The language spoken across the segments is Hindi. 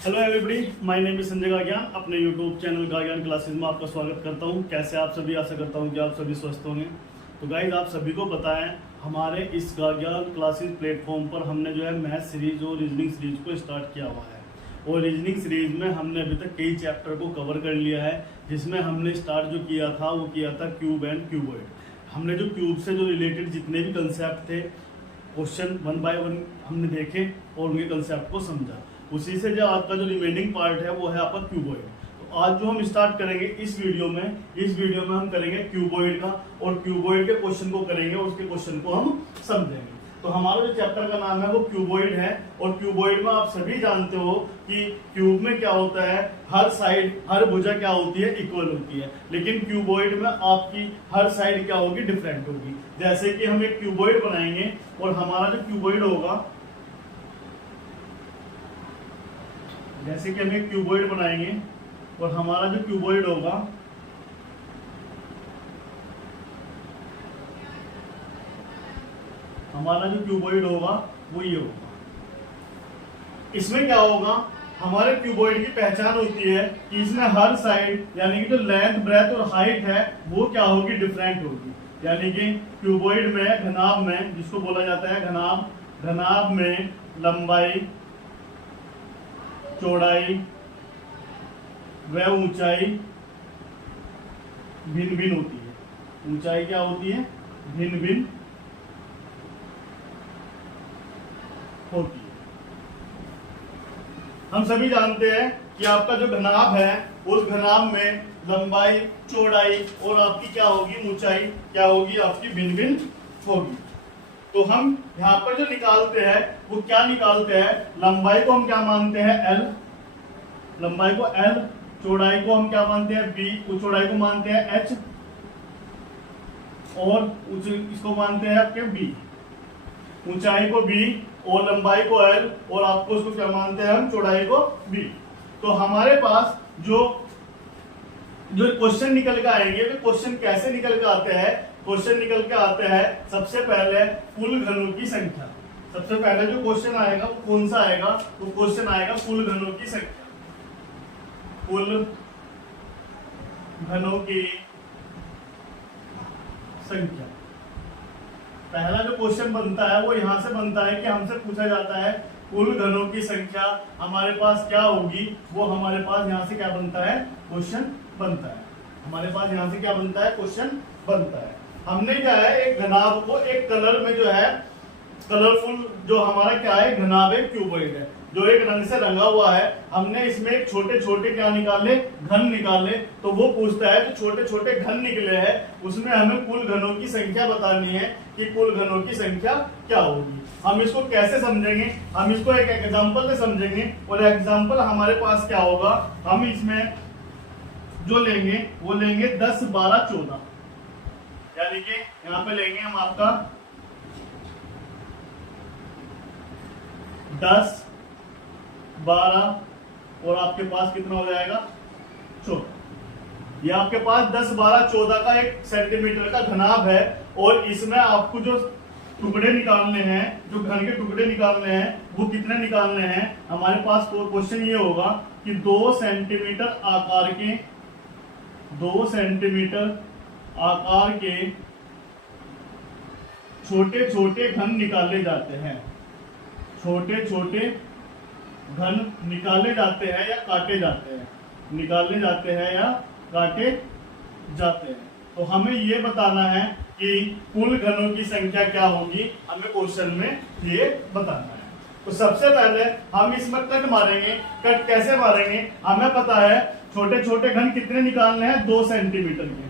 Hello everybody, my name is Sanjay Gagiyan. अपने यूट्यूब चैनल गागियान क्लासेस में आपका स्वागत करता हूं। कैसे आप सभी? आशा करता हूं कि आप सभी स्वस्थ होंगे। तो गाइज, आप सभी को पता है हमारे इस गागियान क्लासेस प्लेटफॉर्म पर हमने जो है मैथ सीरीज और रीजनिंग सीरीज को स्टार्ट किया हुआ है। और रीजनिंग सीरीज में हमने अभी तक कई चैप्टर को कवर कर लिया है, जिसमें हमने स्टार्ट जो किया था वो किया था क्यूब एंड क्यूबॉइड। हमने जो क्यूब से जो रिलेटेड जितने भी कंसेप्ट थे, क्वेश्चन वन बाय वन हमने देखे और उनके कंसेप्ट को समझा। उसी से जो आपका जो रिमेनिंग पार्ट है वो है आपका क्यूबॉइड। तो आज जो हम स्टार्ट करेंगे इस वीडियो में हम करेंगे क्यूबॉइड का, और क्यूबॉइड के क्वेश्चन को करेंगे और उसके क्वेश्चन को हम समझेंगे। तो हमारा जो चैप्टर का नाम है वो क्यूबॉइड है। और क्यूबॉइड में आप सभी जानते हो कि क्यूब में क्या होता है, हर साइड हर भुजा क्या होती है, इक्वल होती है। लेकिन क्यूबॉइड में आपकी हर साइड क्या होगी, डिफरेंट होगी। जैसे कि हम एक क्यूबॉइड बनाएंगे और हमारा जो क्यूबॉइड होगा, जैसे कि हम एक क्यूबॉइड बनाएंगे और हमारा जो क्यूबॉइड होगा वो ये होगा। इसमें क्या होगा, हमारे क्यूबॉइड की पहचान होती है कि इसमें हर साइड यानी कि जो लेंथ ब्रेथ और हाइट है वो क्या होगी, डिफरेंट होगी। यानी कि क्यूबॉइड में घनाभ में, जिसको बोला जाता है घनाभ में लंबाई, चौड़ाई व ऊंचाई भिन्न भिन्न होती है। ऊंचाई क्या होती है, भिन्न भिन्न होती है। हम सभी जानते हैं कि आपका जो घनाभ है उस घनाभ में लंबाई, चौड़ाई और आपकी क्या होगी, ऊंचाई क्या होगी, आपकी भिन्न भिन्न होगी। तो हम यहाँ पर जो निकालते हैं वो क्या निकालते हैं, लंबाई को हम क्या मानते हैं, L, लंबाई को L, चौड़ाई को हम क्या मानते हैं, B, चौड़ाई को मानते हैं H, और इसको मानते हैं आपके B, ऊंचाई को B और लंबाई को L, और आपको इसको क्या मानते हैं हम, चौड़ाई को B। तो हमारे पास जो क्वेश्चन निकल के आएंगे, तो क्वेश्चन कैसे निकल के आते हैं, क्वेश्चन निकल के आते हैं सबसे पहले कुल घनों की संख्या। सबसे पहले जो क्वेश्चन आएगा वो कौन सा आएगा, वो क्वेश्चन आएगा कुल घनों की संख्या। कुल घनों की संख्या पहला जो क्वेश्चन बनता है वो यहां से बनता है कि हमसे पूछा जाता है कुल घनों की संख्या हमारे पास क्या होगी। वो हमारे पास यहां से क्या बनता है, क्वेश्चन बनता है। हमारे पास यहां से क्या बनता है, क्वेश्चन बनता है। हमने क्या है, एक घनाभ को एक कलर में जो है, कलरफुल जो हमारा क्या है, घनाभ है, क्यूबॉइड है, जो एक रंग से रंगा हुआ है। हमने इसमें एक छोटे छोटे क्या निकाले, घन निकाले। तो वो पूछता है जो छोटे छोटे घन निकले हैं उसमें हमें कुल घनों की संख्या बतानी है कि कुल घनों की संख्या क्या होगी। हम इसको कैसे समझेंगे, हम इसको एक एग्जांपल से समझेंगे। और एग्जांपल हमारे पास क्या होगा, हम इसमें जो लेंगे वो लेंगे 10, 12, 14। यानी कि यहाँ पे लेंगे हम आपका 10, 12 और आपके पास कितना हो जाएगा, 14। ये आपके पास 10, 12, 14 का एक सेंटीमीटर का घनाभ है। और इसमें आपको जो टुकड़े निकालने हैं, जो घन के टुकड़े निकालने हैं, वो कितने निकालने हैं। हमारे पास क्वेश्चन ये होगा कि 2 सेंटीमीटर आकार के, 2 सेंटीमीटर आकार के छोटे छोटे घन निकाले जाते हैं। छोटे छोटे घन निकाले जाते हैं या काटे जाते हैं, निकाले जाते हैं या काटे जाते हैं। तो हमें ये बताना है कि कुल घनों की संख्या क्या होगी, हमें क्वेश्चन में ये बताना है। तो सबसे पहले हम इसमें कट मारेंगे। कट कैसे मारेंगे, हमें पता है छोटे छोटे घन कितने निकालने हैं, 2 सेंटीमीटर के।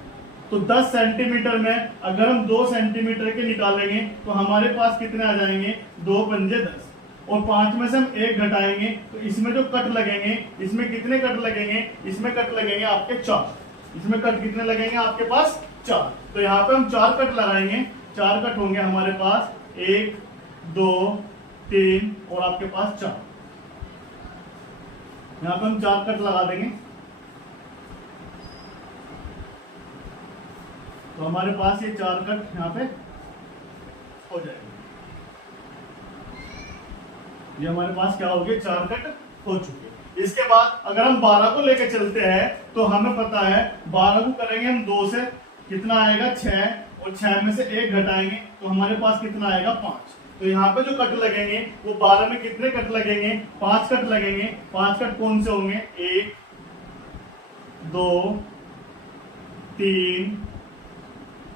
तो 10 सेंटीमीटर में अगर हम 2 सेंटीमीटर के निकालेंगे तो हमारे पास कितने आ जाएंगे, 2 पंजे 10, और 5 में से हम 1 घटाएंगे तो इसमें जो कट लगेंगे, इसमें कितने कट लगेंगे, इसमें कट लगेंगे आपके 4। इसमें कट कितने लगेंगे आपके पास, 4। तो यहाँ पे हम 4 कट लगाएंगे। 4 कट होंगे हमारे पास, 1, 2, 3 और आपके पास 4। यहाँ पे हम 4 कट लगा देंगे तो हमारे पास ये 4 कट यहाँ पे हो जाएंगे। ये हमारे पास क्या हो गए, 4 कट हो चुके। इसके बाद अगर हम 12 को लेकर चलते हैं तो हमें पता है 12 को करेंगे हम 2 से, कितना आएगा 6, और 6 में से 1 घटाएंगे तो हमारे पास कितना आएगा 5। तो यहाँ पे जो कट लगेंगे वो 12 में कितने कट लगेंगे, 5 कट लगेंगे। 5 कट कौन से होंगे, 1 2 3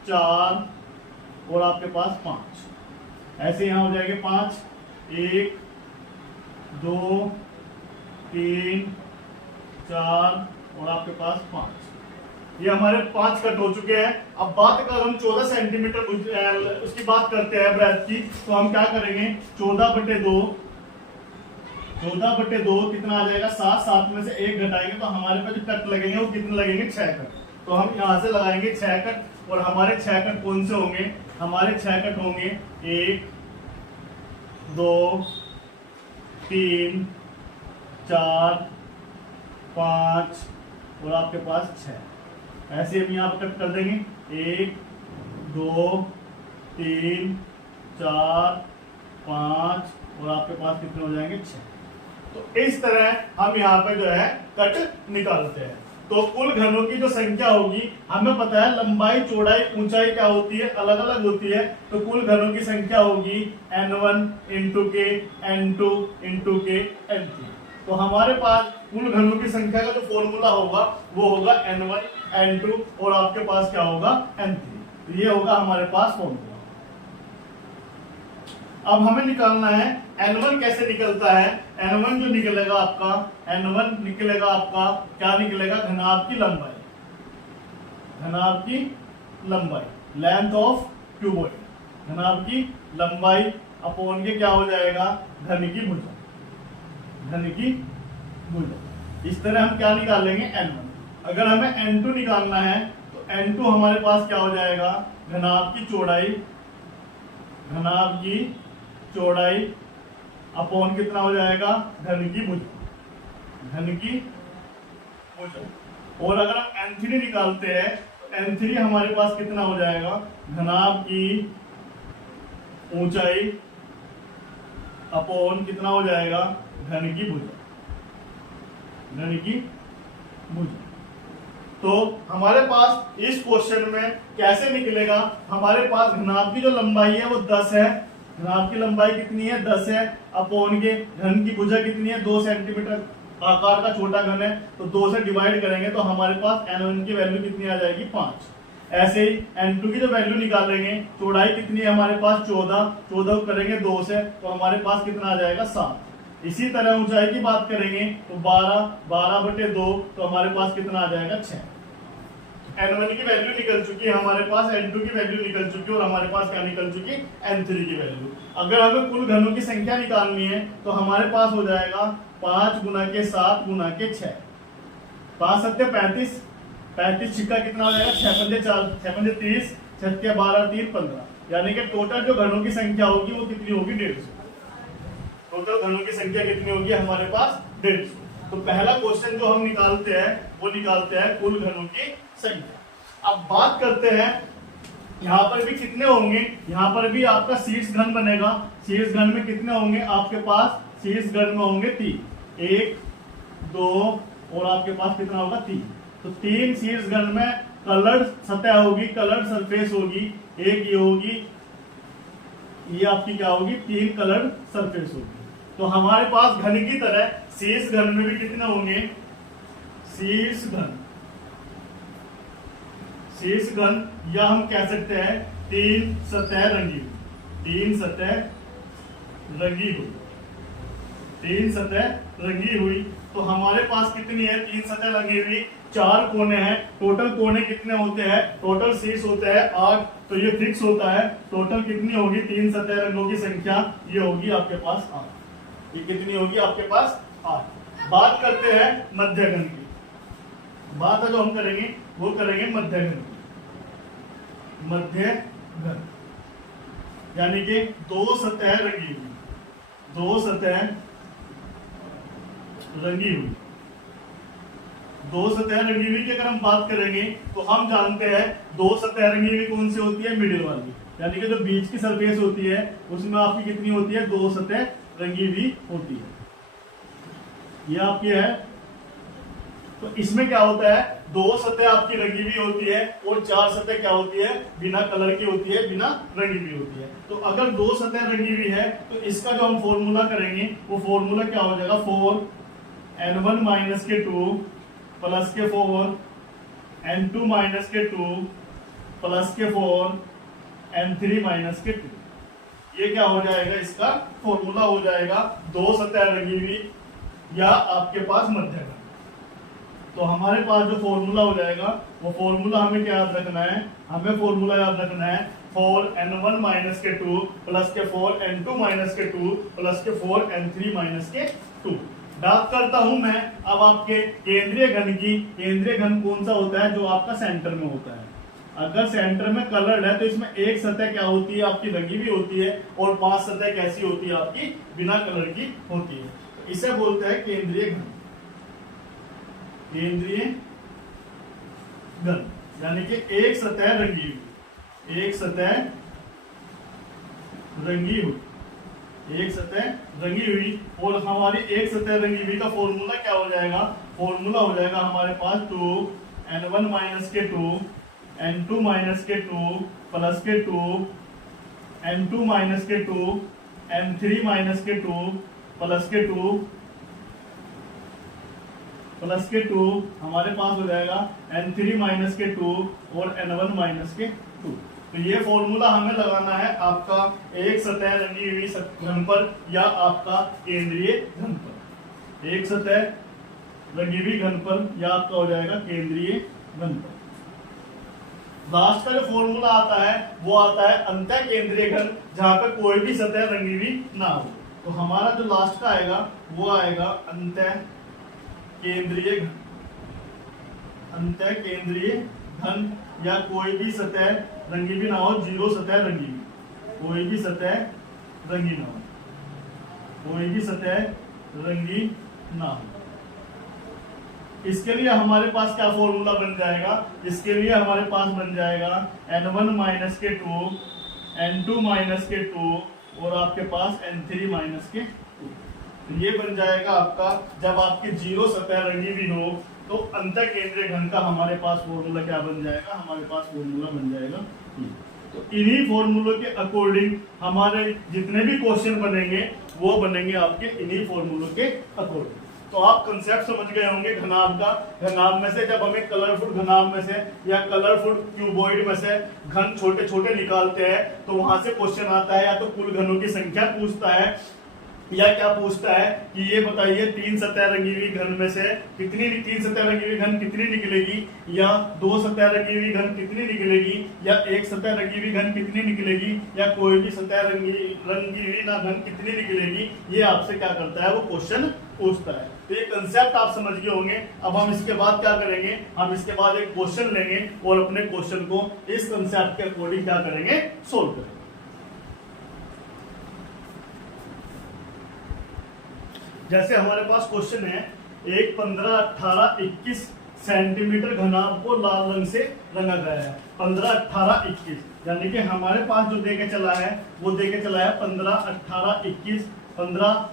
4 और आपके पास 5। ऐसे यहां हो जाएंगे 5, 1 2 3 4 और आपके पास 5। ये हमारे 5 कट हो चुके हैं। अब बात अगर हम 14 सेंटीमीटर उसकी बात करते हैं ब्रेथ की, तो हम क्या करेंगे, 14/2 कितना आ जाएगा 7। 7 में से 1 घटाएंगे तो हमारे पास जो कट लगेंगे वो कितने लगेंगे, 6 कट। तो हम यहां से लगाएंगे 6 कट, और हमारे 6 कट कौन से होंगे, हमारे 6 कट होंगे 1 2 3 4 5 और आपके पास 6। ऐसे हम यहाँ पर कट कर देंगे 1 2 3 4 5 और आपके पास कितने हो जाएंगे 6। तो इस तरह हम यहाँ पे जो है कट निकालते हैं। तो कुल घनों की जो संख्या होगी, हमें पता है लंबाई चौड़ाई ऊंचाई क्या होती है, अलग अलग होती है। तो कुल घनों की संख्या होगी n1 × k, n2 × k, n3। तो हमारे पास कुल घनों की संख्या का जो फॉर्मूला होगा वो होगा n1 n2 और आपके पास क्या होगा n3। तो ये होगा हमारे पास फॉर्मूला। अब हमें निकालना है n1 कैसे निकलता है। n1 जो निकलेगा आपका, n1 निकलेगा आपका क्या निकलेगा, घनाभ की लंबाई, घनाभ की लंबाई, लेंथ ऑफ क्यूबॉइड, घनाभ की लंबाई अपॉन के क्या हो जाएगा, घन की भुजा, घन की भुजा। इस तरह हम क्या निकालेंगे n1। अगर हमें n2 निकालना है तो n2 हमारे पास क्या हो जाएगा, घनाभ की चौड़ाई, घनाभ की चौड़ाई अपॉन कितना हो जाएगा, घन की भुजा, घन की भुजा। और अगर हम n3 निकालते हैं तो n3 हमारे पास कितना हो जाएगा, घनाभ की ऊंचाई अपॉन कितना हो जाएगा, घन की भुजा, घन की भुजा। तो हमारे पास इस क्वेश्चन में कैसे निकलेगा, हमारे पास घनाभ की जो लंबाई है वो 10 है, घनाभ की लंबाई कितनी है 10 है, अपॉन के घन की भुजा कितनी है 2 सेंटीमीटर आकार का छोटा घन है, तो 2 से डिवाइड करेंगे तो हमारे पास n1 की वैल्यू कितनी आ जाएगी 5। ऐसे ही n2 की जो वैल्यू निकालेंगे, चौड़ाई कितनी है हमारे पास 14, 14 को करेंगे 2 से तो हमारे पास कितना आ जाएगा 7। इसी तरह ऊंचाई की बात करेंगे तो 12, 12/2 तो हमारे पास कितना आ जाएगा 6। n1 की वैल्यू निकल चुकी है हमारे पास, n2 की वैल्यू निकल चुकी है और हमारे पास क्या निकल चुकी, n3 की वैल्यू। अगर हमें कुल घनों की संख्या निकालनी है तो हमारे पास हो जाएगा 5 × 7 × 6, 5 7 35, 35 छिक्का कितना हो जाएगा 6 पंजे 4, 6 पंजे 30, 6 के 12 3 15, यानी कि टोटल जो घनों की संख्या होगी वो कितनी होगी 150। टोटल घनों की संख्या कितनी होगी हमारे पास 150। तो पहला क्वेश्चन जो हम निकालते हैं वो निकालते हैं कुल घनों की संख्या। अब बात करते हैं यहाँ पर भी कितने होंगे, यहाँ पर भी आपका शीर्ष घन बनेगा। शीर्ष घन में कितने होंगे आपके पास, शीर्ष घन में होंगे 3, 1 2 और आपके पास कितना होगा 3। तो 3 शीर्ष घन में कलर्ड सतह होगी, कलर्ड सरफेस होगी, एक ये होगी, ये आपकी क्या होगी 3 कलर्ड सरफेस होगी। तो हमारे पास घन की तरह शीर्ष घन में भी कितने होंगे, शीर्ष घन, शीर्ष घन या हम कह सकते हैं 3 सतह रंगी हुई, 3 सतह रंगी हुई, 3 सतह रंगी हुई। तो हमारे पास कितनी है 3 सतह रंगी हुई, 4 कोने हैं। टोटल कोने कितने होते हैं, टोटल शीर्ष होते हैं 8, तो ये फिक्स होता है। टोटल कितनी होगी 3 सतह रंगों की संख्या, ये होगी आपके पास 8। ये कितनी होगी आपके पास 8। बात करते हैं मध्य घन की, बात जो हम करेंगे वो करेंगे मध्य घन की। मध्य घन यानी कि 2 सतह रंगी हुई, 2 सतह रंगी हुई, 2 सतह रंगी हुई की अगर हम बात करेंगे तो हम जानते हैं 2 सतह रंगी हुई कौन सी होती है, मिडिल वाली, यानी कि जो बीच की सरफेस होती है उसमें आपकी कितनी होती है 2 सतह रंगी हुई होती है। ये आपकी है। तो इसमें क्या होता है, 2 सतह आपकी रंगी हुई होती है और 4 सतह क्या होती है, बिना कलर की होती है, बिना रंगी हुई होती है। तो अगर 2 सतह रंगी हुई है तो इसका जो हम फॉर्मूला करेंगे वो फॉर्मूला क्या हो जाएगा, 4n1 माइनस के 2 प्लस के 4n2 माइनस के 2 प्लस के 4n3 माइनस के 2। ये क्या हो जाएगा, इसका फॉर्मूला हो जाएगा 2 सतह रंगी हुई या आपके पास मध्यम। तो हमारे पास जो फॉर्मूला हो जाएगा वो फॉर्मूला हमें क्या याद रखना है, हमें फॉर्मूला याद रखना है 4n1 माइनस के 2 प्लस के 4n2 माइनस के 2 प्लस के 4n3 माइनस के 2। बात करता हूं मैं अब आपके केंद्रीय घन की। केंद्रीय घन कौन सा होता है, जो आपका सेंटर में होता है। अगर सेंटर में कलर्ड है तो इसमें एक सतह क्या होती है, आपकी रंगी भी होती है और 5 सतह कैसी होती है, आपकी बिना कलर की होती है। तो इसे बोलते हैं केंद्रीय घन। केंद्रीय घन यानी कि एक सतह रंगी हुई, एक सतह रंगी हुई, एक सतह रंगी हुई। और हमारी एक सतह रंगी हुई का फॉर्मूला क्या हो जाएगा, फॉर्मूला हो जाएगा हमारे पास 2n1 माइनस के 2 n2 माइनस के 2 प्लस के 2 n2 माइनस के 2 n3 माइनस के 2 प्लस के 2 प्लस के 2 हमारे पास हो जाएगा n3 माइनस के 2 और n1 माइनस के 2। तो ये फॉर्मूला हमें लगाना है आपका एक सतह रंगी हुई घन पर या आपका केंद्रीय घन पर। एक सतह रंगी हुई घन पर या आपका हो जाएगा केंद्रीय घन पर। लास्ट का जो फॉर्मूला आता है वो आता है अंतः केंद्रीय घन, जहां पे कोई भी सतह रंगी हुई ना हो। तो हमारा जो लास्ट का आएगा वो आएगा अंतः केंद्रीय घन। अंतः केंद्रीय घन या कोई भी सतह रंगी भी ना हो, 0 सतह रंगी हुई, कोई भी सतह रंगी ना हो, कोई भी सतह रंगी ना हो। इसके लिए हमारे पास क्या फॉर्मूला बन जाएगा, इसके लिए हमारे पास बन जाएगा n1 माइनस के 2 n2 माइनस के 2 और आपके पास n3 माइनस के 2। तो ये बन जाएगा आपका, जब आपकी 0 सतह रंगी भी हो तो अंतः केंद्रीय घन का हमारे पास फॉर्मूला क्या बन जाएगा, हमारे पास फॉर्मूला बन जाएगा। तो इन्हीं फॉर्मूलों के अकॉर्डिंग हमारे जितने भी क्वेश्चन बनेंगे वो बनेंगे आपके इन्हीं फॉर्मूलों के अकॉर्डिंग। तो आप कंसेप्ट समझ गए होंगे घनाभ का। घनाभ में से जब हमें कलरफुल घनाभ में से या कलरफुल क्यूबॉइड में से घन छोटे छोटे निकालते हैं तो वहां से क्वेश्चन आता है, या तो कुल घनों की संख्या पूछता है या क्या पूछता है कि ये बताइए 3 सतह रंगी हुई घन में से कितनी, 3 सतह रंगी हुई घन कितनी निकलेगी, या 2 सतह रंगी हुई घन कितनी निकलेगी, या 1 सतह रंगी हुई घन कितनी निकलेगी, या कोई भी सतह रंगी हुई ना घन कितनी निकलेगी। ये आपसे क्या करता है, वो क्वेश्चन पूछता है। तो ये कंसेप्ट आप समझ गए होंगे। अब हम इसके बाद क्या करेंगे, हम इसके बाद एक क्वेश्चन लेंगे और अपने क्वेश्चन को इस कंसेप्ट के अकॉर्डिंग क्या करेंगे, सोल्व करेंगे। जैसे हमारे पास क्वेश्चन है, एक 15, 18, 21 सेंटीमीटर घनाभ को लाल रंग से रंगा गया है। 15, 18, 21 यानी कि हमारे पास जो देके चला है वो देके चला है 15, 18, 21, 15,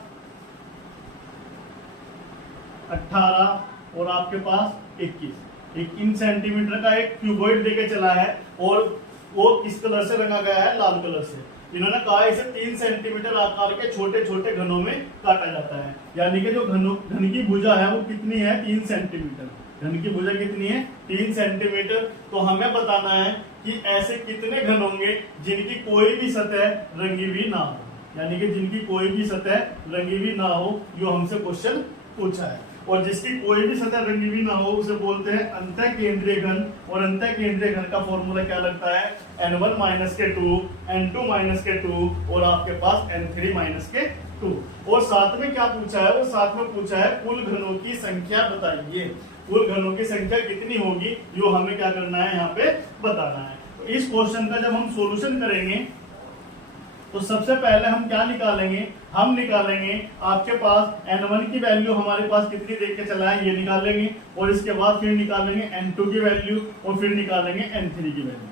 18 और आपके पास 21 सेंटीमीटर का एक क्यूबॉइड देके चला है और वो किस कलर से रंगा गया है, लाल कलर से। इन्होंने कहा इसे 3 सेंटीमीटर आकार के छोटे छोटे घनों में काटा जाता है। यानी कि जो घन की भुजा है वो कितनी है, 3 सेंटीमीटर। घन की भुजा कितनी है, 3 सेंटीमीटर। तो हमें बताना है कि ऐसे कितने घन होंगे जिनकी कोई भी सतह रंगी हुई ना हो, यानी कि जिनकी कोई भी सतह रंगी हुई ना हो, जो हमसे क्वेश्चन पूछा है। और जिसकी कोई भी सतह रंगी हुई ना हो उसे बोलते हैं अंतः केंद्रीय घन। और अंतः केंद्रीय घन का फॉर्मूला क्या लगता है, n1 माइनस के 2, n2 माइनस के 2 और आपके पास n3 माइनस के 2। और साथ में क्या पूछा है, वो साथ में पूछा है कुल घनों की संख्या बताइए। कुल घनों की संख्या कितनी होगी, जो हमें क्या करना है, यहाँ पे बताना है। तो इस क्वेश्चन का जब हम सोल्यूशन करेंगे तो सबसे पहले हम क्या निकालेंगे, हम निकालेंगे आपके पास n1 की वैल्यू हमारे पास कितनी देख के चला है ये निकालेंगे, और इसके बाद फिर निकालेंगे n2 की वैल्यू और फिर निकालेंगे n3 की वैल्यू।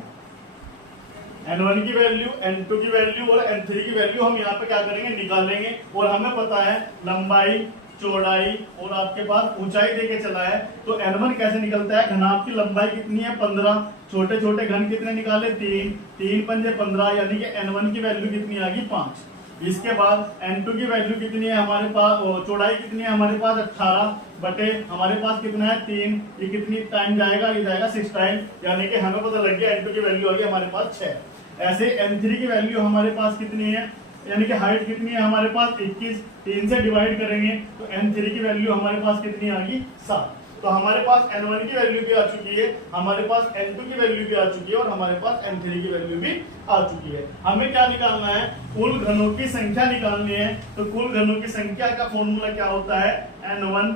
n1 की वैल्यू, n2 की वैल्यू और n3 की वैल्यू हम यहाँ पे क्या करेंगे, निकालेंगे। और हमें पता है लंबाई चौड़ाई और आपके पास ऊंचाई देके चला है, तो n1 कैसे निकलता है, घनाभ की लंबाई कितनी है 15, छोटे छोटे घन कितने निकाले 3, 3 पंजे 15, यानी कि n1 की वैल्यू कितनी आ गई 5। इसके बाद n2 की वैल्यू कितनी है हमारे पास, चौड़ाई कितनी है हमारे पास 18 बटे हमारे पास कितना है 3, ये कितनी टाइम जाएगा, ये जाएगा 6 टाइम, यानी कि हमें पता लग गया n2 की वैल्यू आ गई हमारे पास 6। ऐसे n3 की वैल्यू हमारे पास कितनी है, यानी कि हाइट कितनी है हमारे पास 21, 3 से डिवाइड करेंगे तो n3 की वैल्यू हमारे पास कितनी आ गई 7। तो हमारे पास n1 की वैल्यू भी आ चुकी है, हमारे पास n2 की वैल्यू भी आ चुकी है और हमारे पास n3 की वैल्यू भी आ चुकी है। हमें क्या निकालना है, कुल घनों की संख्या निकालनी है। तो कुल घनों की संख्या का फॉर्मूला क्या होता है, n1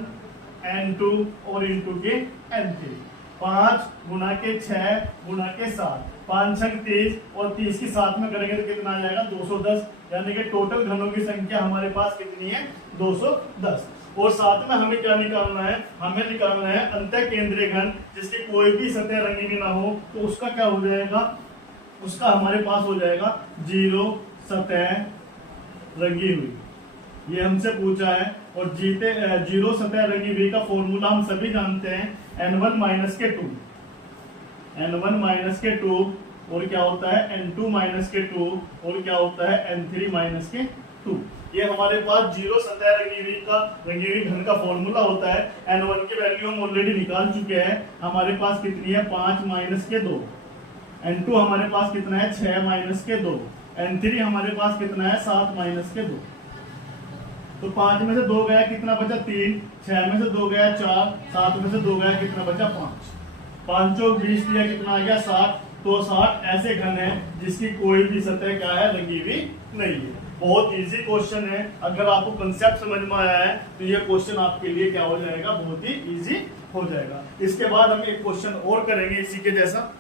n2 और इंटू के n3, 5 गुना के 6 गुना के 7, 5 छंग 30 और 30 की 7 में करेंगे तो कितना आ जाएगा 210, यानी कि टोटल घनों की संख्या हमारे पास कितनी है 210। और साथ में हमें क्या निकालना है, हमें निकालना है अंतः केंद्रीय घन जिसकी कोई भी सतह रंगीन ना हो, तो उसका क्या हो जाएगा, उसका हमारे पास हो जाएगा 0 सतह रंगी हुई, ये हमसे पूछा है। और 0 सतह रंगी हुई का फॉर्मूला हम सभी जानते हैं, n1 माइनस के 2, n1 माइनस के 2 और क्या होता है n2 माइनस के 2 और क्या होता है n3 माइनस के 2। ये हमारे पास 0 सतह रंगी हुई घन का फॉर्मूला होता है। n1 की वैल्यू हम ऑलरेडी निकाल चुके हैं, हमारे पास कितनी है 5 माइनस के 2, n2 हमारे पास कितना है 6 माइनस के 2, n3 हमारे पास कितना है 7 माइनस के 2। तो 5 में से 2 गया कितना बचा 3, 6 में से 2 गया 4, 7 में से 2 गया कितना बचा 5, 5 चौक 20 दिया कितना आ गया 60। तो 60 ऐसे घन है जिसकी कोई भी सतह क्या है रंगी हुई नहीं है। बहुत इजी क्वेश्चन है, अगर आपको कंसेप्ट समझ में आया है तो ये क्वेश्चन आपके लिए क्या हो जाएगा, बहुत ही इजी हो जाएगा। इसके बाद हम एक क्वेश्चन और करेंगे इसी के जैसा।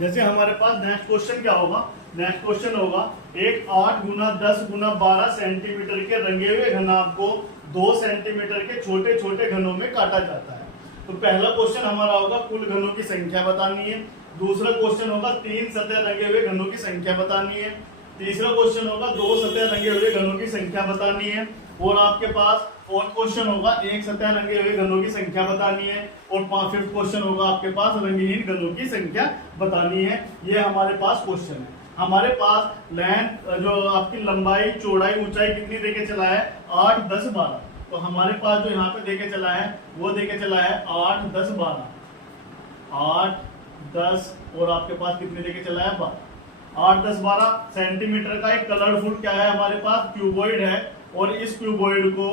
जैसे हमारे पास नेक्स्ट क्वेश्चन क्या होगा, नेक्स्ट क्वेश्चन होगा एक 8 गुना 10 गुना 12 सेंटीमीटर के रंगे हुए घनाभ को 2 सेंटीमीटर के छोटे छोटे घनों में काटा जाता है। तो पहला क्वेश्चन हमारा होगा कुल घनों की संख्या बतानी है, दूसरा क्वेश्चन होगा 3 सतह रंगे हुए घनों की संख्या बतानी है, तीसरा क्वेश्चन होगा 2 सतह रंगे हुए घनों की संख्या बतानी है, और आपके पास फोर्थ क्वेश्चन होगा 1 सतह रंगे हुए घनों की संख्या बतानी है, और फिफ्थ क्वेश्चन होगा आपके पास रंगहीन घनों की संख्या बतानी है। ये हमारे पास क्वेश्चन है। हमारे पास लेंथ जो आपकी लंबाई चौड़ाई ऊंचाई कितनी देके चला है 8 10 12। तो हमारे पास जो यहाँ पे देके चला है वो देके चला है 8 10 12, 8 10 और आपके पास कितने देके चला है 12, 8 10 12 सेंटीमीटर का एक कलरफुल क्या है हमारे पास क्यूबॉइड है, और इस क्यूबॉइड को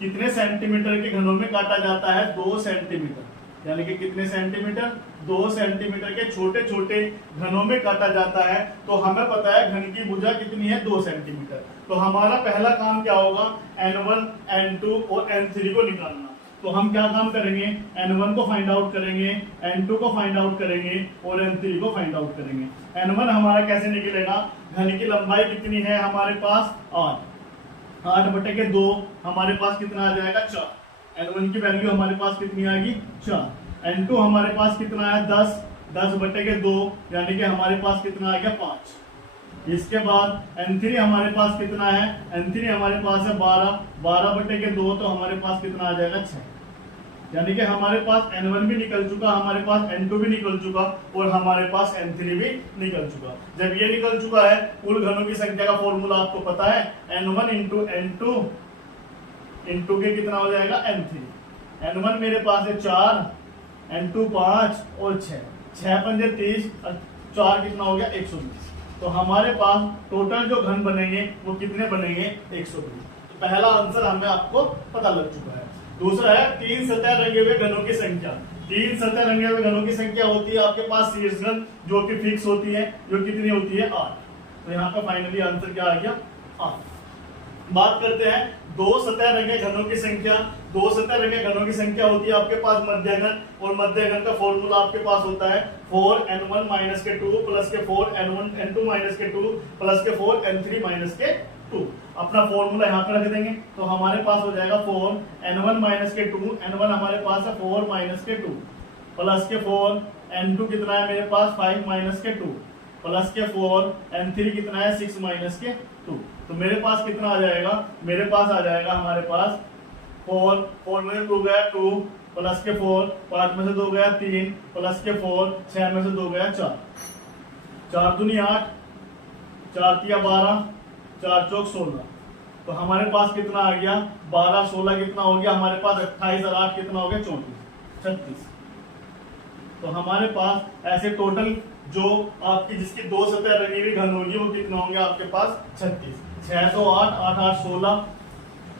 कितने सेंटीमीटर के घनों में काटा जाता है 2 सेंटीमीटर, यानी कि कितने सेंटीमीटर 2 सेंटीमीटर के छोटे छोटे घनों में काटा जाता है। तो हमें पता है घन की भुजा कितनी है 2 सेंटीमीटर। तो हमारा पहला काम क्या होगा n1 n2 और n3 को निकालना। तो हम क्या काम करेंगे, n1 को फाइंड आउट करेंगे, n2 को फाइंड आउट करेंगे और n3 को फाइंड आउट करेंगे। n1 हमारा कैसे निकलेगा, घन की लंबाई कितनी है हमारे पास 8 बटे के 2 हमारे पास कितना आ जाएगा 4, n1 की वैल्यू हमारे पास कितनी आएगी 4, n2 हमारे पास कितना है 10 बटे के 2 यानी कि हमारे पास कितना आ गया 5। इसके बाद n3 हमारे पास कितना है, n3 हमारे पास है 12 बटे के 2 तो हमारे पास कितना आ जाएगा 6, यानी कि हमारे पास n1 भी निकल चुका, हमारे पास n2 भी निकल चुका और हमारे पास n3 भी निकल चुका। जब ये निकल चुका है कुल घनों की संख्या का फॉर्मूला आपको पता है n1 इंटू n2 इंटू के कितना हो जाएगा n3। n1 मेरे पास है 4, n2 5 और 6 पंजे 30 और 4 कितना हो गया 120। तो हमारे पास टोटल जो घन बनेंगे वो कितने बनेंगे 120। तो पहला आंसर हमें आपको पता लग चुका है। दूसरा है 3 सतह रंगे हुए घनों की संख्या। 3 सतह रंगे हुए घनों की संख्या होती है आपके पास शीर्ष घन जो कि फिक्स होती है, जो कितनी होती है 8। तो यहाँ पे फाइनली आंसर क्या आ गया 8। बात करते हैं 2 सतह रंगे घनों की संख्या। 2 सतह रंगे घनों की संख्या होती है आपके पास मध्य घन, और मध्य घन का फॉर्मूला आपके पास होता है 4n1 माइनस के 2 प्लस के 4n2 माइनस के 2 प्लस के 4n3 माइनस के 2। अपना फॉर्मूला यहाँ पे रख देंगे तो हमारे पास हो जाएगा 4n1 माइनस के 2, n1 हमारे पास है 4 माइनस के 2 प्लस के 4n2 कितना है मेरे पास 5 माइनस के 2 प्लस के 4n3 कितना है 6 माइनस के 2। तो मेरे पास कितना आ जाएगा, मेरे पास आ जाएगा हमारे पास 4 में से 2 गया 2 प्लस के 4, 5 में से 2 गया 3 प्लस के 4, 6 में से 2 गया 4, 4 दूनी 8, 4 तिया 12, 4 चौक 16। तो हमारे पास कितना आ गया, 12 16 कितना हो गया हमारे पास 28 और 8 कितना हो गया 34 36। तो हमारे पास ऐसे टोटल जो आपकी जिसकी 2 सतह रंगी हुई घन होगी वो कितना होंगे आपके पास 36। 6 तो 8 8 8 16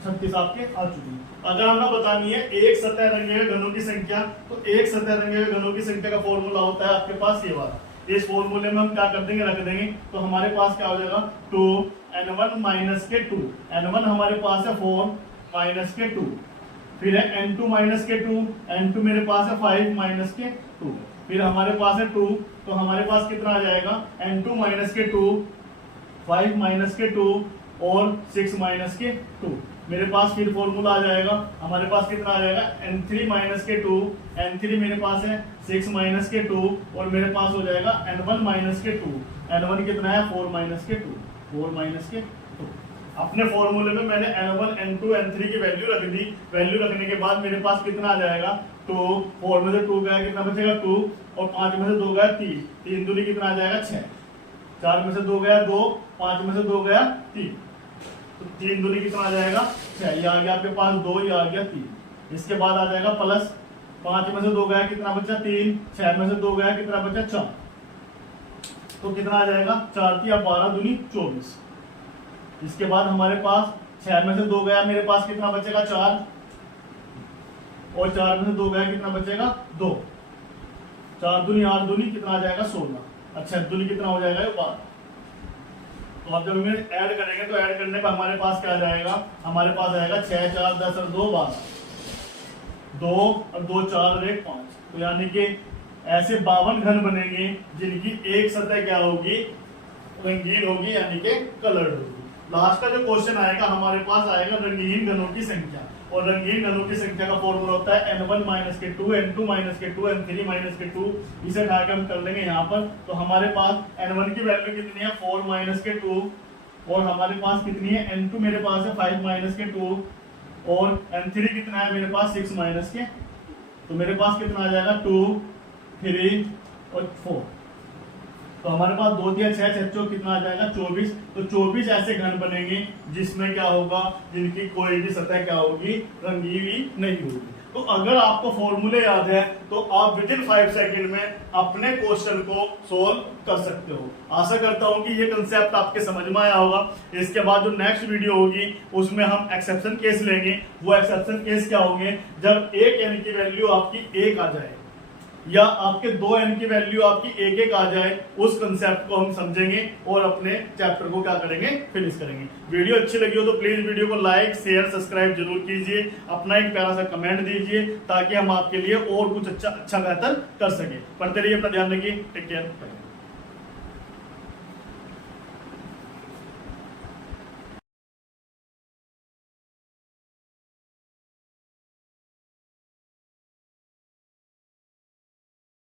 36 आपके आ चुकी है। अगर हमें बतानी है एक सतह रंगे हुए घनों की संख्या, तो एक सतह रंगे हुए घनों की संख्या का फॉर्मूला होता है आपके पास ये वाला। इस फॉर्मूले में हम क्या कर देंगे, रख देंगे। तो हमारे पास क्या हो जाएगा 2n1 माइनस के 2, n1 हमारे पास है 4 माइनस के 2, फिर है n2 माइनस के 2, n2 मेरे पास है 5 माइनस के 2, फिर हमारे पास है 2। तो हमारे पास कितना आ जाएगा n2 माइनस के 2, 5 माइनस के 2 और 6 माइनस के 2। मेरे पास फिर फॉर्मूला आ जाएगा, हमारे पास कितना आ जाएगा n3 माइनस के 2, n3 मेरे पास है 6 माइनस के 2 और मेरे पास हो जाएगा n1 माइनस के 2, n1 कितना है 4 माइनस के 2, 4 माइनस के 2। अपने फॉर्मूले में मैंने n1 n2 n3 की वैल्यू रख दी। वैल्यू रखने के बाद मेरे पास कितना आ जाएगा 2, 4 में से 2 गया कितना बचेगा 2 और 5 में से 2 गया 3, 3 दूनी कितना आ जाएगा 6, 4 में से 2 गया 2, 5 में से 2 गया 3, तो 3 दूनी कितना आ जाएगा 6, ये आ गया आपके पास 2, ये आ गया 3। इसके बाद आ जाएगा प्लस 5 में से 2 गया कितना बचा 3, 6 में से 2 गया कितना बचा 4, तो कितना आ जाएगा 4 3 12 दूनी 24। इसके बाद हमारे पास 6 में से 2 गया मेरे पास कितना बचेगा 4 और 4 में से 2 गया कितना बचेगा 2, 4 दूनी 8 दूनी कितना आ जाएगा 16 और 6 दूनी कितना हो जाएगा 12। तो आप जब हमें ऐड करेंगे तो ऐड करने पर हमारे पास क्या आ जाएगा, हमारे पास आएगा 6 4 10 और 2 12, 2 और 2 4 और 1 5। तो यानी कि ऐसे 52 घन बनेंगे जिनकी एक सतह क्या होगी रंगीन होगी, यानी कि कलर्ड होगी। लास्ट का जो क्वेश्चन आएगा हमारे पास आएगा रंगीन घनों की संख्या, और रंगीन घनों की संख्या का फॉर्मूला होता है n1 माइनस के 2, n2 माइनस के 2, n3 माइनस के 2। इसे उठा के हम कर लेंगे यहाँ पर। तो हमारे पास n1 की वैल्यू कितनी है 4 माइनस के 2 और हमारे पास कितनी है n2 मेरे पास है 5 माइनस के 2 और n3 कितना है मेरे पास 6 माइनस के। तो मेरे पास कितना आ जाएगा 2 3 और 4। तो हमारे पास 2 3 6 6 कितना आ जाएगा 24। तो 24 ऐसे घन बनेंगे जिसमें क्या होगा, जिनकी कोई भी सतह क्या होगी रंगी हुई नहीं होगी। तो अगर आपको फॉर्मूले याद है तो आप विदिन 5 सेकंड में अपने क्वेश्चन को सोल्व कर सकते हो। आशा करता हूं कि ये कंसेप्ट आपके समझ में आया होगा। इसके बाद जो नेक्स्ट वीडियो होगी उसमें हम एक्सेप्शन केस लेंगे। वो एक्सेप्शन केस क्या होंगे, जब एक n की वैल्यू आपकी 1 आ जाए या आपके 2n की वैल्यू आपकी 1 1 आ जाए, उस कंसेप्ट को हम समझेंगे और अपने चैप्टर को क्या करेंगे फिनिश करेंगे। वीडियो अच्छी लगी हो तो प्लीज वीडियो को लाइक शेयर सब्सक्राइब जरूर कीजिए, अपना एक प्यारा सा कमेंट दीजिए ताकि हम आपके लिए और कुछ अच्छा बेहतर कर सके। पढ़ते रहिए, अपना ध्यान रखिए, टेक केयर।